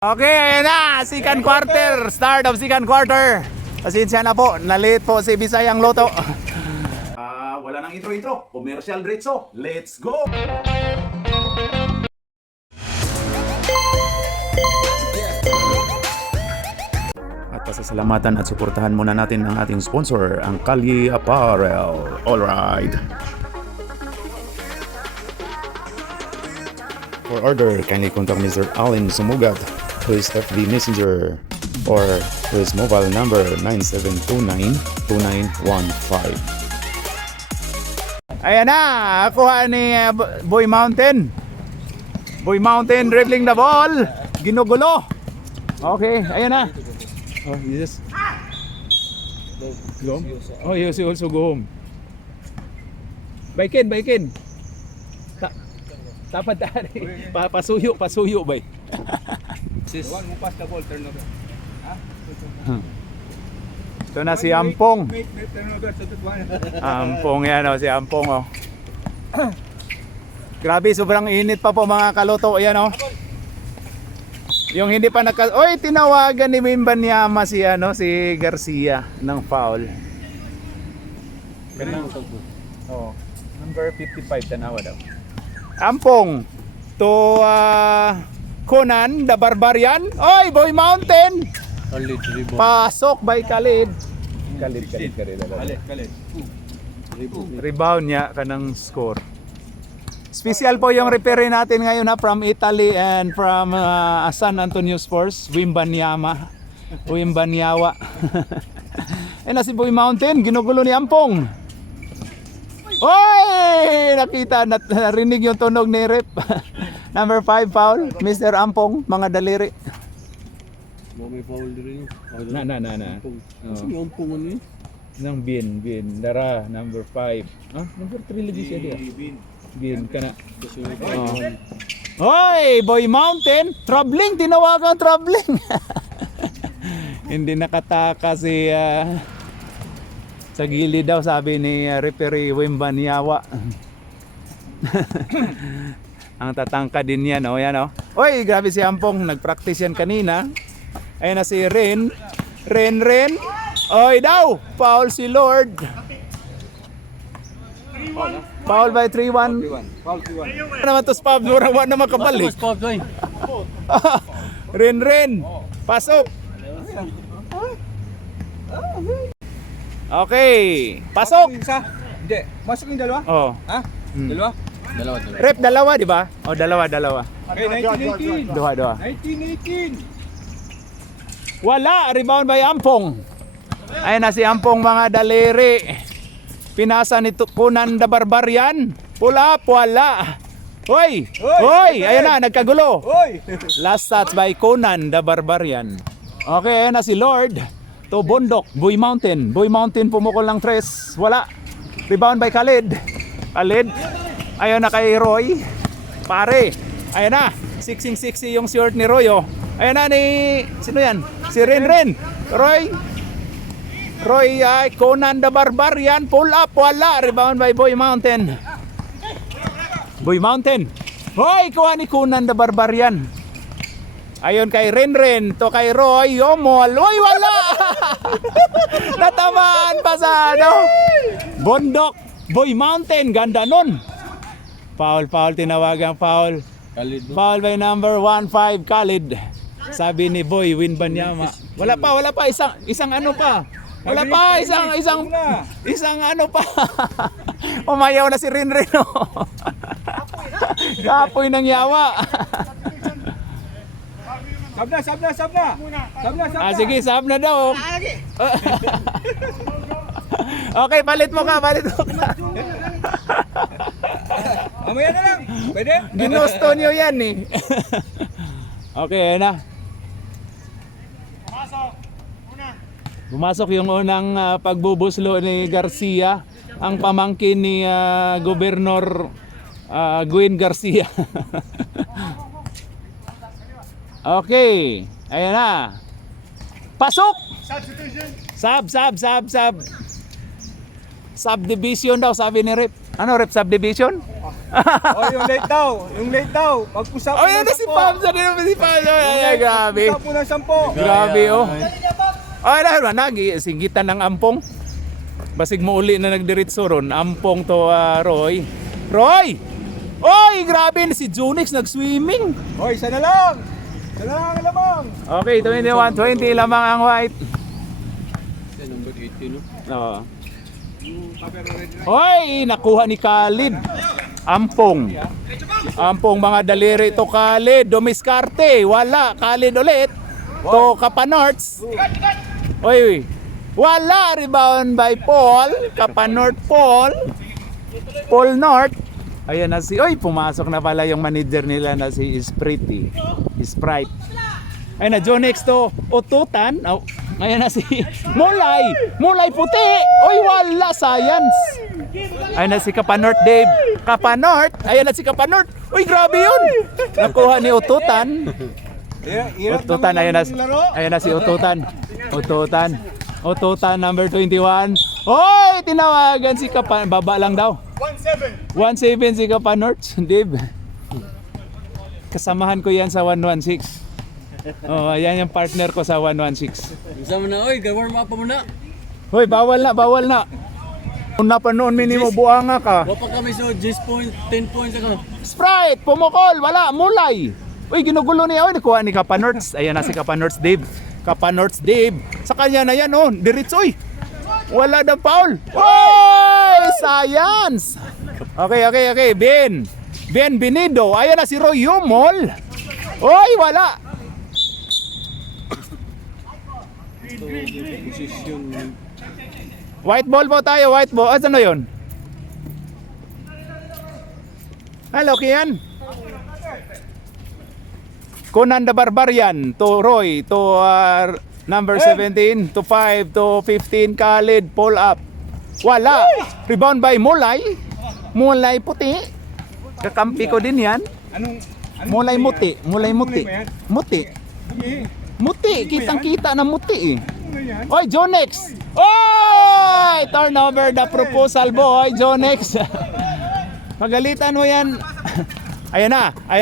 Okay, ayan na, second quarter, start of second quarter. Pasensya na po, na-late po si Bisayang Loto. Wala nang intro-intro, commercial diretso, let's go! At pasasalamatan at suportahan muna natin ang ating sponsor, ang Kalye Apparel. Alright. For order, kindly contact Mr. Allen Sumugat to his FB Messenger or to his mobile number 9729-2915. Ayan na, kuha ni Boy Mountain. Boy Mountain dribbling the ball. Ginugulo. Okay, ayan na. Oh, yes. Go home? Oh, yes, he also go home. Baikin. Dapat tadi. Pasuyo bay. One mo pass the ball, turnover. Ha? Ito na si Ampong. Wait, turnover, sudut one. Ampong yan o, si Ampong o. Grabe, sobrang init pa po mga kaloto. Yan o. Yung hindi pa Oy, tinawagan ni Wimbanyama si Garcia ng foul. Oh, number 55 tanawa daw. Ampong to Conan the Barbarian. Oy, Boy Mountain. Pasok by Khalid. Khalid. Rebound niya kanang score. Special po yung referee natin ngayon from Italy and from San Antonio Spurs, Wimbanyama. Eh na si Boy Mountain, ginugulo ni Ampong. Oy! Narinig yung tunog ni Rep. Number 5 foul, Mr. Ampong, mga daliri. May foul din yun. Na. Saan yung Ampong ano yun? Nang bin. Dara, number 5. Number 3 lagi siya diya. Bin ka na. Hoy, Boy Mountain, troubling, tinawagan troubling. Hindi nakataka si sa gilid daw, sabi ni referee Wimbanyama. Ang tatangka din yan, yan Oy, grabe si Ampong, nagpractice yan kanina. Ayun na si Ren. Oy daw, foul si Lord. Foul by 3-1. Foul 3-1. Ano naman to, Spab? Wala na makabalik. Ren. Pasok. Okay. Pasok. Hindi. Masuk yung dalawa? Oh. Ha? Dalawa? Rep, dalawa, di ba? O, dalawa. Okay, 1918. Duha. 1918. Wala. Rebound by Ampong. Ayun na si Ampong, mga daliri. Pinasa ni Conan the Barbarian. Pull-up, wala. Hoy! Ayun na, nagkagulo. Last touch by Conan the Barbarian. Okay, ayun na si Lord. To Bondok, Boy Mountain pumukol ng 3. Wala. Rebound by Khalid. Ayun na kay Roy. Pare. Ayun na. 6-6 yung short ni Roy. Ayun na ni... Sino yan? Si Ren. Roy ay Conan the Barbarian. Pull up. Wala. Rebound by Boy Mountain. Hoy! Kuha ni Conan the Barbarian. Ayun kay Ren. To kay Roy. Yomol. Hoy! Wala! Natamaan pa sa Bondok. Boy Mountain. Ganda nun. Foul. Tinawagang foul. Foul by number 15 Khalid. Sabi ni Boy Wimbanyama. Wala pa. Isang ano pa. Wala pa, isang ano pa. Umayaw na si Ren. Gapoy ng yawa. Sab na. Sige, sab na daw. Okay, palit mo ka. Mamaya na lang. Pwede? Ginusto niyo yan eh. Okay, ayun na. Pumasok yung unang pagbubuslo ni Garcia, ang pamangkin ni Gobernador Gwen Garcia. Okay, ayan na. Pasok! Subdivision daw, sabi ni Rip. Ano, rep subdivision? Oh, yung late daw. Yung late daw. Pagpusa Oh, yan na si Pabs. Ano yung si Pabs? Ay, grabe. Pagpusa po ng 10. Grabe, oh. Ay, dahil ba, singgitan ng ampong. Basig mo uli na nagdiritso ron. Ampong to, Roy. Roy! Oy, grabe na si Junix nag-swimming. Hoy, isa na lang. Isa na lang ang lamang. Okay, 21-20 lamang ang white. Number 18, no? Oo. Hoy, nakuha ni Khalid. Ampong. Ampong mga daliri to Khalid. Dumiskarte. Wala. Khalid ulit. To Kapanorts. Oy. Wala. Rebound by Paul. Kapanort Paul. Paul North. Ayan na si. Oy, pumasok na pala yung manager nila na si Sprite. Sprite. Ayun na, John next to Ututan. Oh, ayan na si Mulay. Mulay puti. Oy, wala. Science. Ayun na si Kapanort Dave. Kapanort. Ayan na si Kapanort. Uy, grabe yun. Nakuha ni Ututan. Ututan, ayan na, ayan na si Ututan. Ututan. Ututan number 21. Hoy, tinawagan si Kapan. Baba lang daw. 1-7 si Kapanort. Dave. Kasamahan ko yan sa 116. Oh, ayan yung partner ko sa 116. Sama na, oy, warm up pa muna. Hoy, bawal na, bawal na. Kung napanoon minimo buanga ka. Wapa kami so 10 points ako. Sprite, pumukol, wala, Mulay. Uy, ginugulo niya, oy, nakuha ni Kapanorts. Ayan na si Kapanorts Dave. Kapanorts Dave. Sa kanya na yan, oh, diretso, oy. Wala daw foul. Oy, science. Okay, Ben. Ben Benido. Ayan na si Roy Yumol. Oy, wala. White ball po tayo, white ball. Ano yun? Hello, Kian. Conan the Barbarian to Roy to number 17 to 5 to 15 Khalid pull up. Wala. Rebound by Mulay. Mulay puti. Kakampi ko din yan. Mulay muti. Mulay muti. Muti. Muti. Kitang-kita na muti eh. Oy, Jonex. Oy! Turnover the proposal boy, Jonex. Magalitan mo yan. Ayan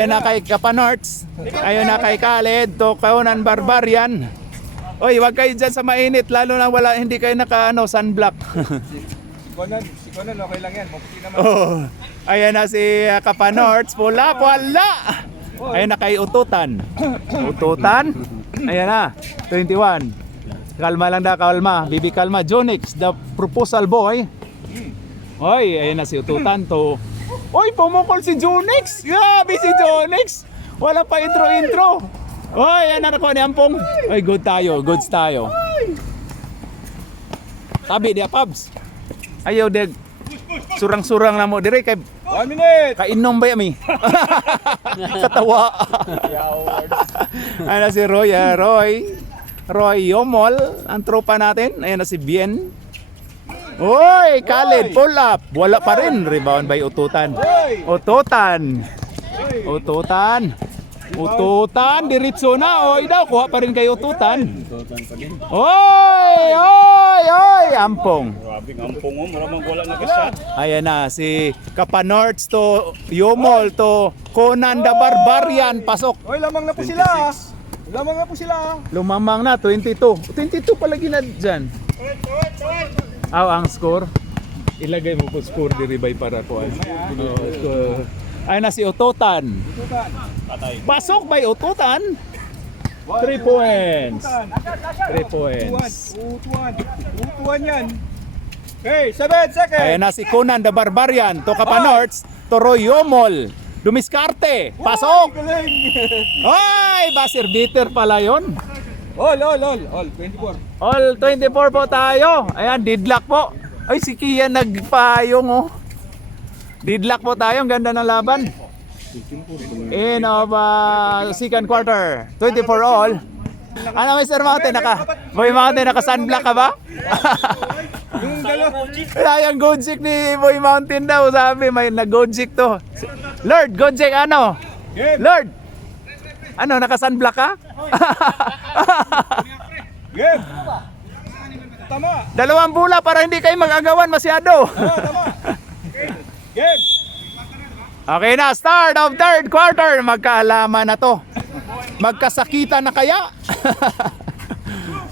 na kay Kapanorts. Ayan na kay Khalid to Conan Barbarian. Oy, wag kayo dyan sa mainit lalo na wala hindi kayo naka sunblock. Si Conan okay lang yan. Maputi naman. Oh. Ayan na si Kapanorts, wala. Ayan na kay Ututan. Ututan. Ayan na, 21. Kalma lang da, kalma. Bibi kalma. Jonix, the proposal boy. Oy, ayan na si Ututan to. Oy, pumukol si Jonix. Grabe si Jonix. Wala pa intro. Oy, ayan na ako ni Ampong. Oy, goods tayo. Tabi dia, Pabs. Ayaw, deg. Surang-surang na mo. Dire, kay 1 minute. kainom ba yami? Katawa. Ayan na si Roy. Roy Yomol, ang tropa natin. Ayan na si Bien. Oy, Khalid, pull up. Wala pa rin. Rebound by Ututan. Ututan, diretso na. Oy daw, kuha pa rin kay Ututan. Oy, Ampong. Grabe ang ampong mo. Maramang wala nag-shot. Ayan na, si Kapanorts to Yomol to Conan the Barbarian. Pasok. Hoy, lamang na po sila. Lumamang na, 22. 22 palagi na dyan. Ang score. Ilagay mo po score diribay para ko. Ay na si Ututan. Pasok by Ututan. 3 points. 3 points. Utuan yan. Hey, 7 seconds. Ayan na si Conan the Barbarian to Kapanorts to Roy Yomol. Dumiskarte. Pasok. Ay, buzzer beater pala yun. All, 24. All 24 po tayo. Ayan, deadlock po. Ay, si Kian nagpayong oh. Deadlock po tayo. Ang ganda ng laban. In of second quarter. 24 all. Ano, Mr. Mountain? Boy Mountain, naka-sunblock ka ba? Yung dalawa. Kaya yung Gojek ni Boy Mountain daw. Sabi, may nag-Gojek to. Lord, Gojek ano? Lord! Ano, naka-sunblock ka? Game. Tama. 2 bola para hindi kayo mag-agawan masyado. Tama. Okay na, start of third quarter. Magkaalaman na to. Magkasakita na kaya?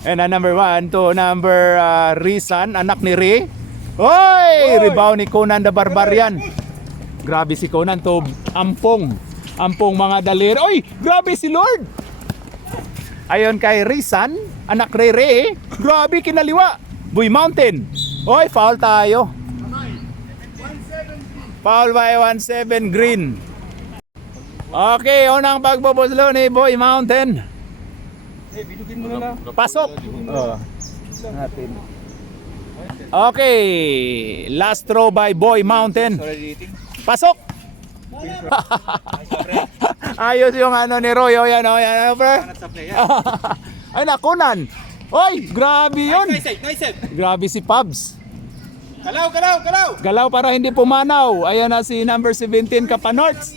And number 1 to number Rizan, anak ni Ray. Oy! Rebound ni Conan the Barbarian. Grabe si Conan to. Ampong mga daliri. Oy! Grabe si Lord! Ayon kay Rizan, anak ni Ray. Grabe kinaliwa. Boy Mountain. Oy, foul tayo. Foul by 1-7 green. Okay, unang pagbubuslo ni Boy Mountain. Bidugin mo na lang. Pasok. Okay, last throw by Boy Mountain. Pasok. Ayos yung ano ni Roy. O yan, pre. Ay, nakunan. Oy, grabe yun. Grabe si Pabs. Galaw para hindi pumanaw. Ayan na si number 17 Kapanorts.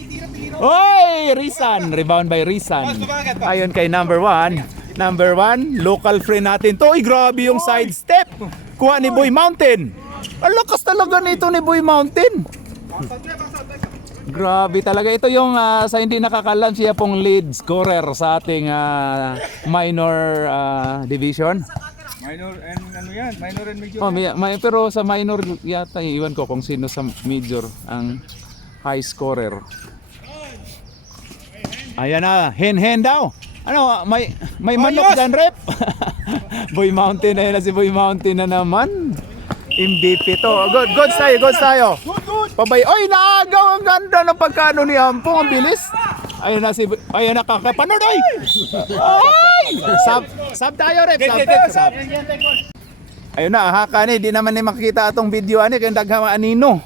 Oy, Rizan. Rebound by Rizan. Ayon kay number 1. Number 1, local friend natin to. Oy, grabe yung side step. Kuha ni Boy Mountain. Ang lakas talaga nito ni Boy Mountain. Grabe talaga. Ito yung sa hindi nakakalam, siya pong lead scorer sa ating minor division. Minor and ano yan? Minor and major. Oh, pero sa minor yata, iwan ko kung sino sa major ang high scorer. Ayan na, hen daw. Ano, may manok dyan, rep. Boy Mountain, ayan na si Boy Mountain na naman. MVP to. Good tayo. Pabay. Oy, naagaw, ang ganda ng pagkano ni Ampong, ang bilis. Ayan na kakapanood, oy. Oy! Sub tayo, rep. Sub. Ayun na, haka ni, di naman ni makikita atong video ani kay daghang anino.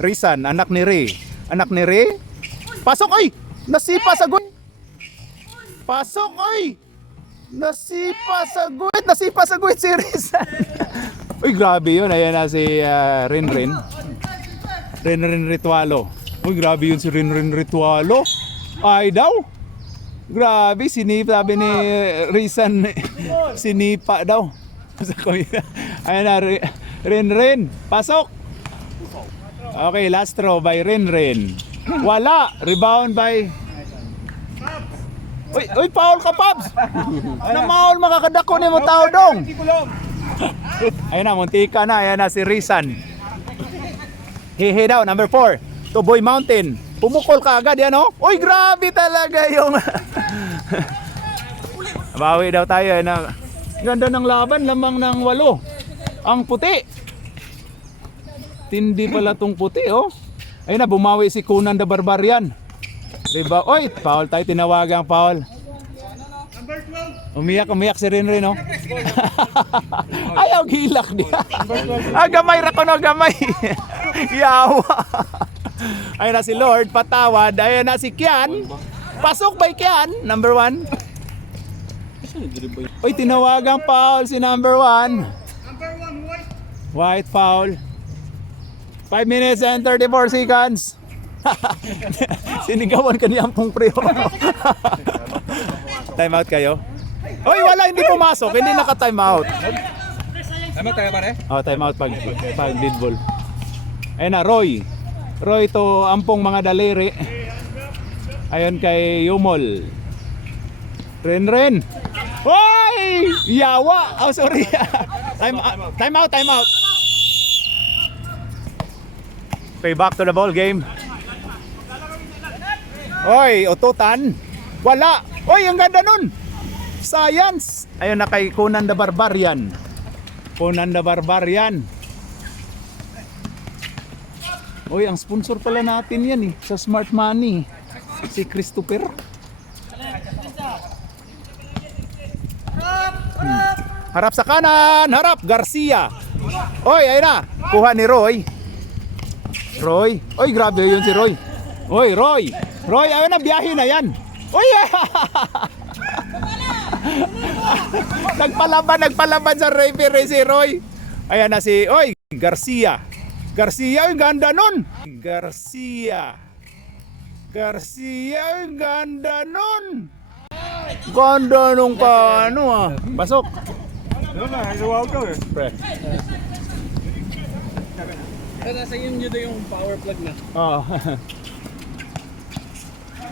Rizan, anak ni Ray. Pasok, oy! Nasipa sa guwit. Pasok, oy! Nasipa sa guwit si Rizan. Uy, grabe yun. Ayan na si Rinrin Ritualo. Uy, grabe yun si Rinrin Ritualo. Ay daw. Grabe, sinipa, sabi ni Rizan, sinipa daw. Ayan na, Rinrin. Pasok. Okay, last throw by Rinrin. Wala. Rebound by... Uy, foul ka, Pabs. Na maul, makakadako ni mo tao dong. Ayan na, muntika na. Ayan na si Rizan. Hehe daw, number 4. To Boy Mountain. Pumukol ka agad yan, oh. Uy, grabe talaga yung... Bawi daw tayo. Ayan na. Ganda ng laban, lamang ng 8. Ang puti. Tindi pala tong puti, oh. Ayun na, bumawi si Conan the Barbarian. Diba? Oy, foul tayo, tinawagang foul. Umiyak si Rinrin, no? Ayaw, gilak niya. Gamay ra ko, no, gamay. Yawa. Ayun na si Lord, patawad. Ayun na si Kian. Pasok by Kian, number 1. Oy, tinawagang foul si number 1. White foul. 5 minutes and 34 seconds. Sinigawan ka ni Ampong Preo. Time out kayo? Oy, wala, hindi pumasok. Hindi naka-time out. Time out tayo, pare? Oh, time out pag lead ball. Ayun na, Roy to Ampong mga daliri. Ayun kay Yumol. Ren. Oy! Yawa! Oh, sorry. Time out. Okay, back to the ball game. Oy, ututan. Wala. Oy, ang ganda nun. Science. Ayun na kay Conan the Barbarian. Oy, ang sponsor pala natin yan eh. Sa Smart Money. Si Christopher. Harap sa kanan. Harap. Garcia. Oy, ayun na. Kuha ni Roy. Oy, grabe yun si Roy. Oy, Roy, ayun na, biyahe na yan. Oy! Nagpalaban sa referee si Roy. Ayan na si, oy, Garcia. Ang ganda nun. Garcia, ang ganda nun. Ganda nung Pasok. Ano na, iluwaw ka eh. Pre. Nasa inyo daw yung power plug na. Oh.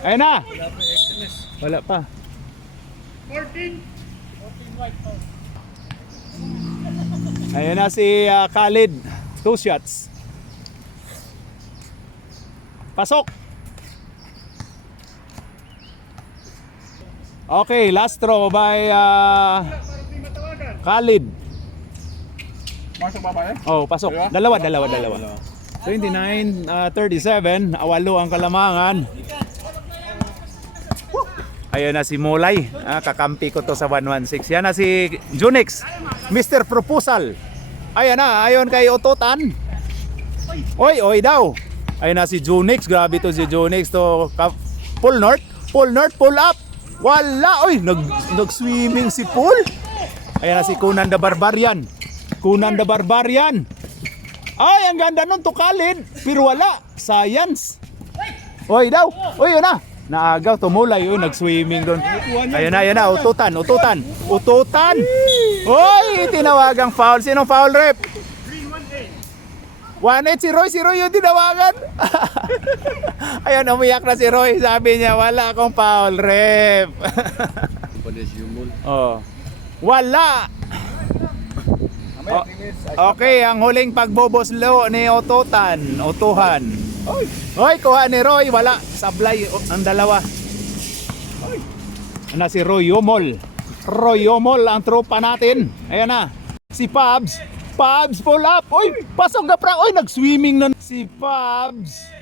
Ayun na. Wala pa XMS. Wala pa. 14 white power. Ayun na si Khalid. 2 shots. Pasok. Okay, last throw by Khalid. Masok ba ba eh? Oh, pasok. Dalawa. 29-37, awalo ang kalamangan. Ayun na si Mulay. Kakampi ko to sa 116. Yan na si Junix. Mr. Proposal. Ayan na, ayon kay Ototan. Oy daw. Ayun na si Junix. Grabe to si Junix to pull north, pull up. Wala. Oy, nag-swimming si Paul. Ayan na si Conan the Barbarian. Ay, ang ganda nun to Khalid. Pero wala. Science. Oy daw. Oy, yun na. Naagaw, tumulay. Oy, nag-swimming doon. Ayun na. Ututan. Oy, tinawagang foul. Sinong foul, rep? 1-8 si Roy yung tinawagan. Ayun, umiyak na si Roy. Sabi niya, wala akong foul, rep. Oh. Wala. Okay, ang huling pagboboslo ni Otuhan. Oy, kuha ni Roy, wala. Sablay ang dalawa. Na si Roy Yomol ang tropa natin. Ayan na. Si Pabs pull up. Oy, pasok na pra. Oy, nag-swimming na si Pabs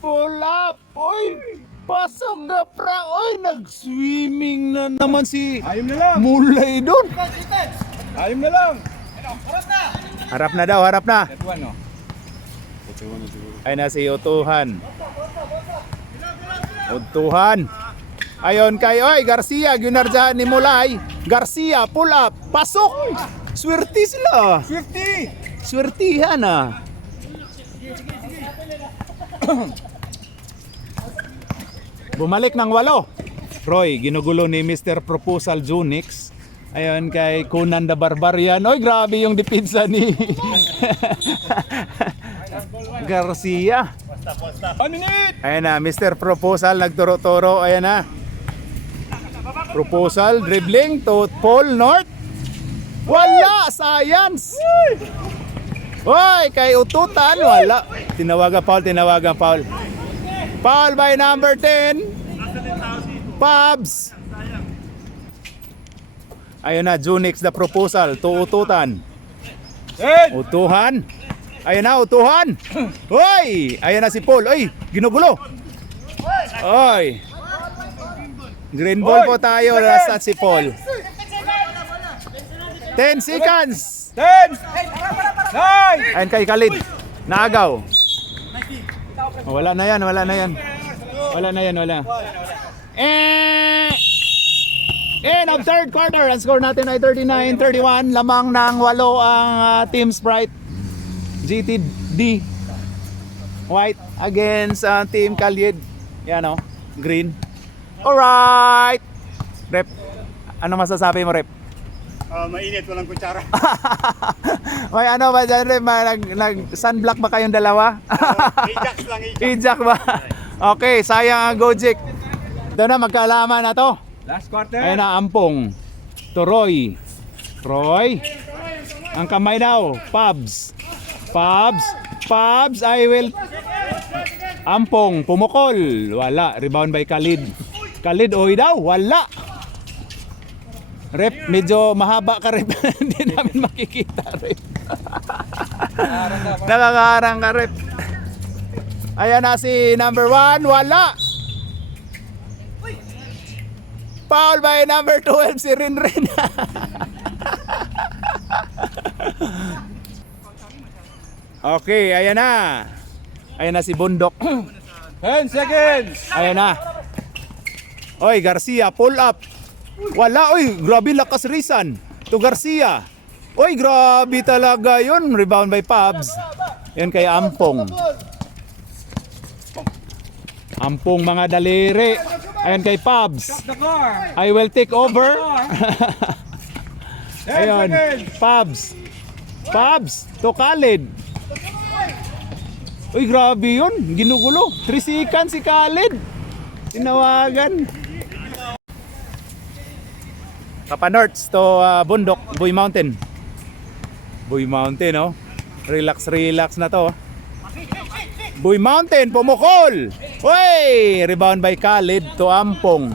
pull up. Oy, pasok na pra. Oy, nag-swimming na naman si Mulay doon. Ayun na lang. Harap na daw. F1 no. Ay na si Utuhan. Ayon kay Garcia, ginardyahan ni Mulay. Garcia, pull up, pasok. Swerte sila. Swertihan ah. Bumalik ng 8. Roy, ginugulo ni Mr. Proposal Junix. Ayon kay Conan the Barbarian. Oy, grabe yung depensa ni Garcia. 1 minute. Ayan na, Mr. Proposal nagturo-turo. Ayan na. Proposal, dribbling to Paul North. Wala, science. Oy, kay Ututan, wala. Tinawagan foul. Foul by number 10. Pabs. Ayun na, Junix the Proposal to Ututan. Utuhan. Ayun na, Utuhan. Oy, ayun na si Paul. Oy, ginugulo. Oy. Green ball po tayo. Last at si Paul. 10 seconds. 10. 9. Ayun kay Khalid. Naagaw. Oh, wala na yan. And ang third quarter, ang score natin ay 39-31. Lamang ng 8 ang Team Sprite GTD White against Team Khalid. Yan o, green. Alright! Rep, ano masasabi mo, Rep? Mainit, walang kutsara. May ano ba dyan, Rep? Nag-sunblock ba kayong dalawa? Ajax lang. Ijak ba? Okay, sayang ang Gojek. Ito na, magkaalaman na to. Last quarter. Ayun na, Ampong to Roy. Ang kamay daw, Pabs, I will. Ampong, pumukol, wala. Rebound by Khalid, oy daw, wala. Rep, medyo mahaba ka, Rep. Hindi namin makikita, Rep. Nakakaharang ka, Rep. Ayan na si number 1, wala. Foul by number 12, si Rinrin. Okay, ayan na. Ayan na si Bundok. 10 seconds. Ayan na. Oy, Garcia, pull up. Wala, oy, grabe lakas Rizan. To Garcia. Oy, grabe talaga yun. Rebound by Pabs. Yan kay Ampong. Mga daliri. Ayan kay Pabs. I will take over. Ayun, Pabs to Khalid. Uy, grabe yun. Ginugulo. 3 seconds si Khalid. Tinawagan. Papa North to bundok, Boy Mountain. Boy Mountain, oh. Relax, relax na to. Boy Mountain, pumukol. Uy, rebound by Khalid to Ampong.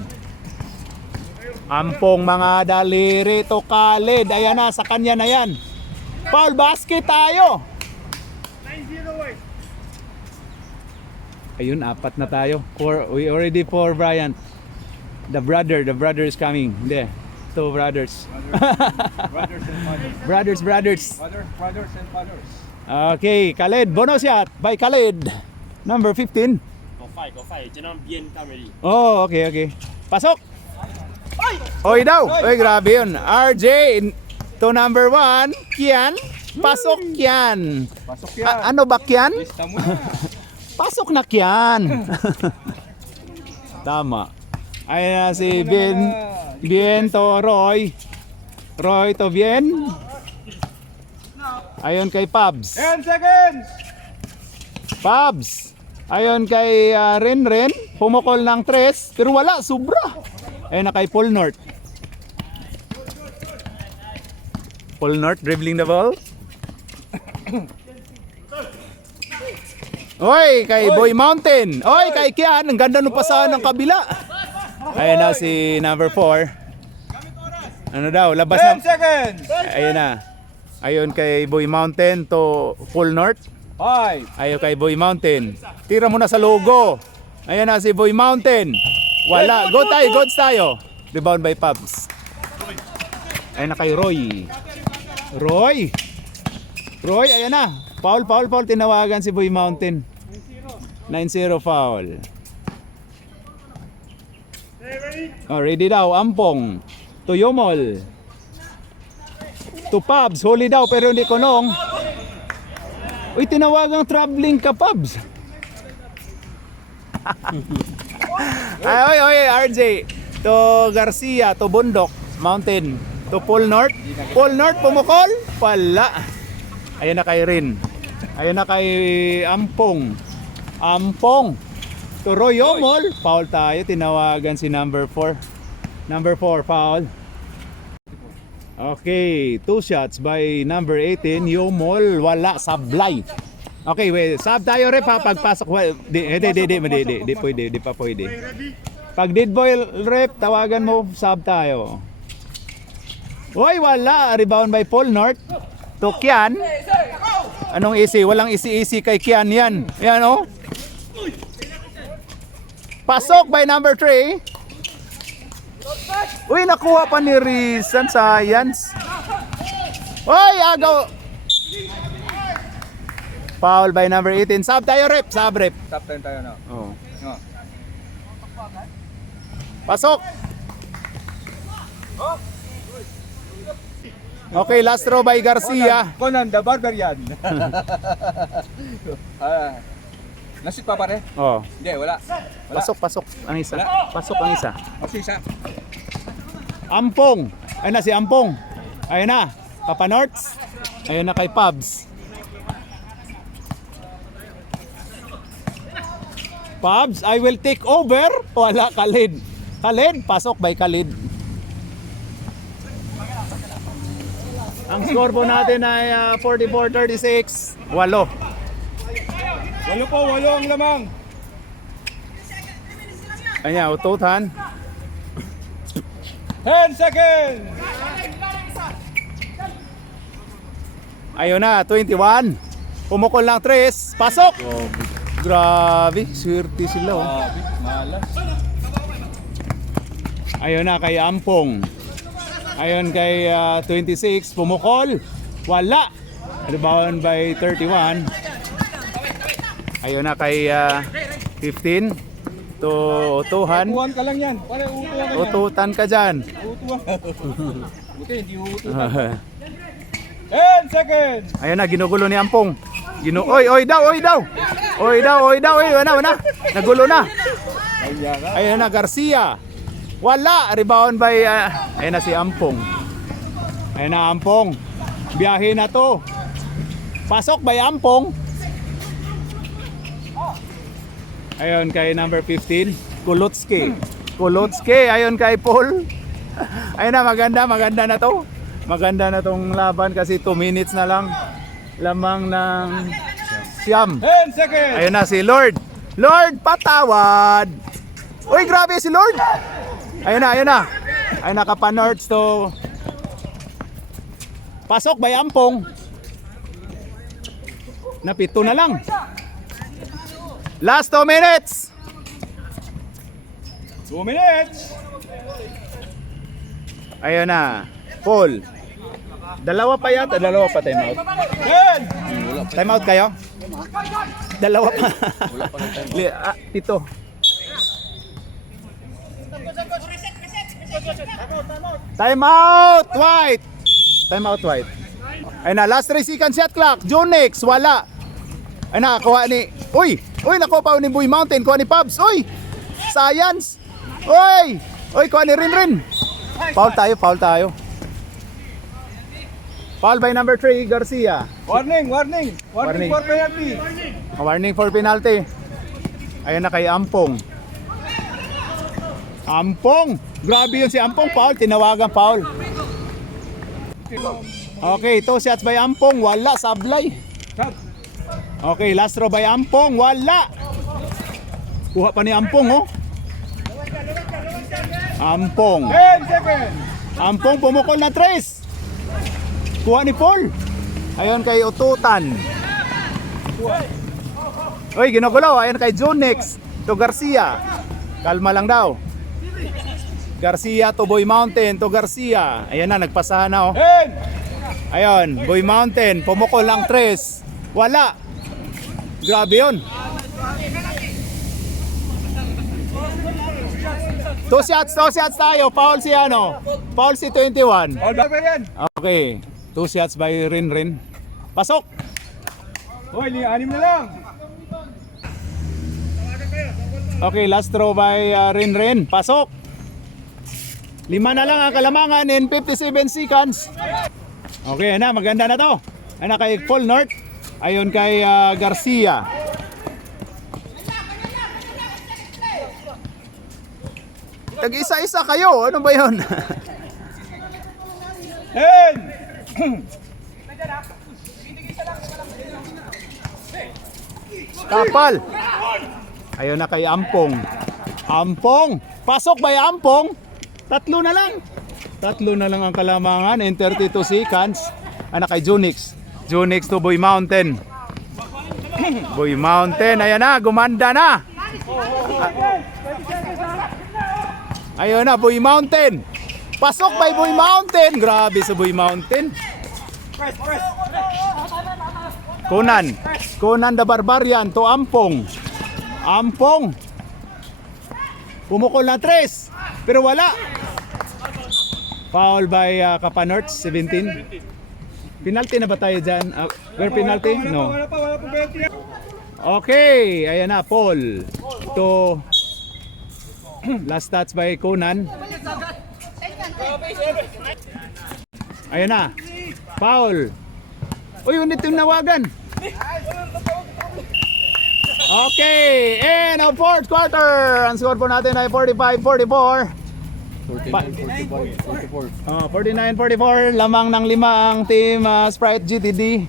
Ampong mga daliri to Khalid. Ayan na, sa kanya na yan. Foul basket tayo. 9-0 white. Ayun, 4 na tayo. We already 4, Bryant. The brother is coming. Hindi. 2 brothers. Brothers and fathers. Brothers. Brothers and fathers. Okay, Khalid. Bonus shot by Khalid. Number 15. Go fight. Jangan bien come ready. Oh, okay. Pasok. Oy daw. Oy, grabe yun. RJ to number 1. Kian. Pasok Kian. Pasok yan. Ano ba Kian? Lista mo na. Pasok na Kian. Tama. Ayun na si Bien to Roy. Roy to Bien. Ayun kay Pabs. 10 seconds. Pabs. Ayun kay Ren. Pumukol ng 3. Pero wala, sobra. Ayun na kay Paul North. Paul North dribbling the ball. Oy, kay Boy Mountain. Oy, kay Kian. Ang ganda nung pasahan ng kabila. Ayun na si number 4. Ano daw, labas 10 na. seconds. Ayun na. Ayun kay Boy Mountain to Full North. 5. Ayun kay Boy Mountain. Tira mo na sa logo. Ayun na si Boy Mountain. Wala. Goods tayo. Rebound by Pubs. Ayun na kay Roy. Roy, ayun na. Foul. Tinawagan si Boy Mountain. 9-0 foul. Oh, ready daw. Ampong. To Yomol. To Pubs. Huli daw pero hindi kunong. Uy, tinawagang traveling ka, Pubs. Oy, RJ. To Garcia. To Bundok. Mountain. To Paul North. Paul North pumukol. Pala. Ayun na kay Rin. Ayun na kay Ampong. To Roy Yomol. Foul tayo. Tinawagan si number 4. Number 4 foul. Okay, 2 shots by number 18, Yomol, wala, sablay. Okay, wait, sub tayo rin pa pagpasok. Di pa pwede. Pag dead boy rep, tawagan mo, sub tayo. Uy, wala, rebound by Paul North. To Kian. Anong easy? Walang easy kay Kian yan. Yan oh. Pasok by number 3. Uy, nakuha pa ni Rizan, science. Uy, agaw. Foul by number 18. Sub tayo, rep. Sub rep. Top 10 tayo na. Oh. No. Pasok. Okay, last throw by Garcia. Conan, the Barbarian. Nasit pa pare? Oh. Hindi, wala. Pasok ang isa. Wala. Pasok ang isa. Okay, isa. Ampong. Ayun na si Ampong. Ayun na. Papa North. Ayun na kay Pubs. Pubs, I will take over. Wala, Khalid. Pasok by Khalid. Ang score po natin ay 44-36. 8. 8 ang lamang. Ayan, ututan. 10 seconds. Ayun na, 21. Pumukol lang 3. Pasok! Grabe, swerte sila oh. Malas. Ayun na kay Ampong. Ayun kay 26. Pumukol. Wala. Rebound by 31. Ayun na kay 15. To utuhan. Utuhan ka lang yan. Pare, utuhan ka Ututan ka dyan. Utuhan. Buti, hindi utuhan. 10 seconds. Ayun na, ginugulo ni Ampong. Oy daw. Wana. Nagulo na. Ayun na, Garcia. Wala. Rebound by, ayun na si Ampong. Ayun na, Ampong. Biyahe na to. Pasok by Ampong. Ayun kay number 15, Kulutski. Kulutski, ayun kay Paul. Ayun na, maganda na to. Maganda na tong laban kasi 2 minutes na lang. Lamang ng siyam. 10 seconds. Ayun na si Lord. Lord, patawad. Uy, grabe si Lord. Ayun na. Ayun na, Kapanords to. Pasok by Ampong. Napito na lang. Last 2 minutes. 2 minutes. Ayun na. Paul. Dalawa pa time out. 10. Time out kayo? Dalawa pa. Pito. Time out, White. Time out, White. Ayun na, last 3 seconds shot clock. Junix, wala. Ayun na, kuha ni... Uy, nakuha pa ni Boy Mountain. Kuha ni Pubs. Uy, Science. Uy, kuha ni Rin. Foul tayo. Foul by number 3, Garcia. Warning for penalty. Warning for penalty. Ayun na kay Ampong. Ampong! Grabe yun si Ampong, foul. Tinawagan foul. Okay, 2 shots by Ampong. Wala, sablay. Shot. Okay, last throw by Ampong. Wala. Kuha pa ni Ampong, oh. Ampong. 10 seconds. Ampong pumukol na 3. Kuha ni Paul. Ayun kay Ututan. Uy, ginugulo. Ayun kay Junix. To Garcia. Kalma lang daw. Garcia to Boy Mountain. To Garcia. Ayan na, nagpasahan na, oh. 10. Ayun, Boy Mountain. Pumukol lang 3. Wala. Grabe yun. 2 shots tayo. Foul si Foul si 21. All back yan. Okay, 2 shots by Rin. Pasok! Hoy, 6 na lang. Okay, last throw by Rin. Pasok! 5 na lang ang kalamangan in 57 seconds. Okay, na, maganda na to. Ayun na kay Paul North. Ayun kay Garcia. Tag-isa-isa kayo. Ano ba yun? 10. Kapal. Ayun na kay Ampong. Ampong. Pasok ba yung Ampong? 3 na lang ang kalamangan in 32 seconds. Ano kay Junix. Junix to Boy Mountain. Boy Mountain. Ayan na. Gumanda na. Ayun na. Boy Mountain. Pasok by Boy Mountain. Grabe sa Boy Mountain. Conan the Barbarian to Ampong. Pumukol na 3. Pero wala. Foul by Kapanorts, 17. Penalty na ba tayo dyan? Where penalty? No. Wala pa penalty. Okay, ayan na, Paul. To last stats by Conan. Ayan na. Foul. Uy, unit yung nawagan. Okay, and of fourth quarter. Ang score po natin ay 45-44. 49-44. Lamang ng 5 ang team Sprite GTD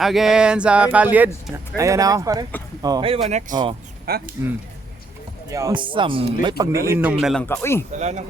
against Khalid. Ayan na. Oh. Kayo ba next? Oh. Ha? Ang may pagniinom na lang ka. Uy. Wala nang